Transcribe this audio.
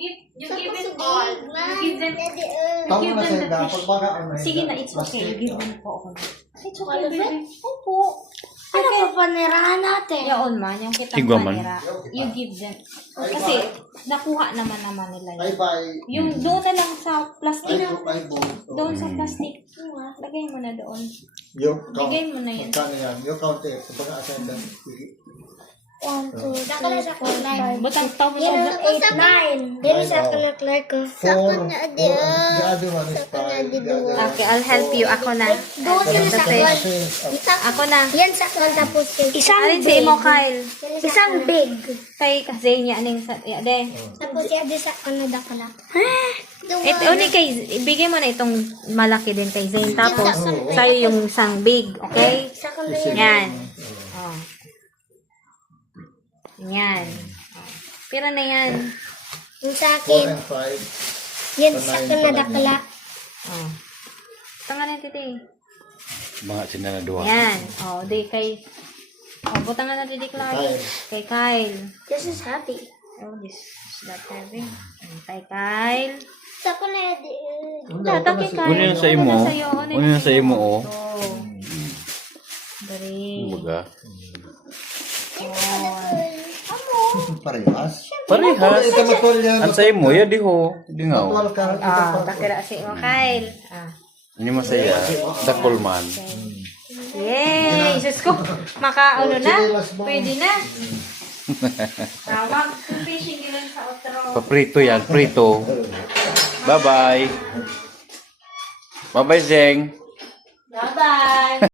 You give it all. You give them. Tama You na give sa them the ida. fish. Pagbagaan na Sige na, it's okay. Give them po ako. It's okay, baby. Opo. Ano pa panirahan natin? Yaon man, yung kitang Tigwa man. panira. You give them. Kasi, nakuha naman nila Ay, yun. bye. Yung doon na lang sa plastic. Ay, Doon sa plastic. Lagay mo na doon. Yung count. Bigay mo na yan. Magkano yan? Yung count eh. Pagbagaan sa ida. 1, 2, 3, 4, 5. Butang tao mo Yan sa ang 8, 9. Dili sa akin na Clark ko. Four. The other one is five. Okay, I'll help you. Ako na. Doon sila sa akin. Ako na. Yan sa akin tapos isang Alin si Imo, Kyle? Isang big. Kay kasi niya aning sa de. Tapos yan din sa Canada ko na. Uni kay ibigay mo na itong malaki din kay Zane tapos sa'yo yung isang big, okay? Sa Canada Yan. Oh. Yan. Oh. Pira na yan. yung sa 4 akin. and 5. Yan sa Canada kala. Oh. Tanga na titi. Mga sinanaduha. Yan. Oh, di kay butang na titi Clark. Kyle. Kay Kyle. This is happy. Oh, this is not heavy. Kay Kyle. Sa Canada. Tata kay Kyle. Kunin na sa imo. Kunin na sa imo, oh. Dari. Baga. Parehas. Parehas. Ito matol yan. Ang sa imo, ya diho. Dingaw. Matwal ka. Ah, takira si mo Kyle. Ah. Ini masaya. Dakol man. Yay! Isus ko. Makaano na? Pwede na. Tawag. Fishing yun sa outro. Paprito yan, prito. Bye-bye. Bye-bye, Zeng. Bye-bye.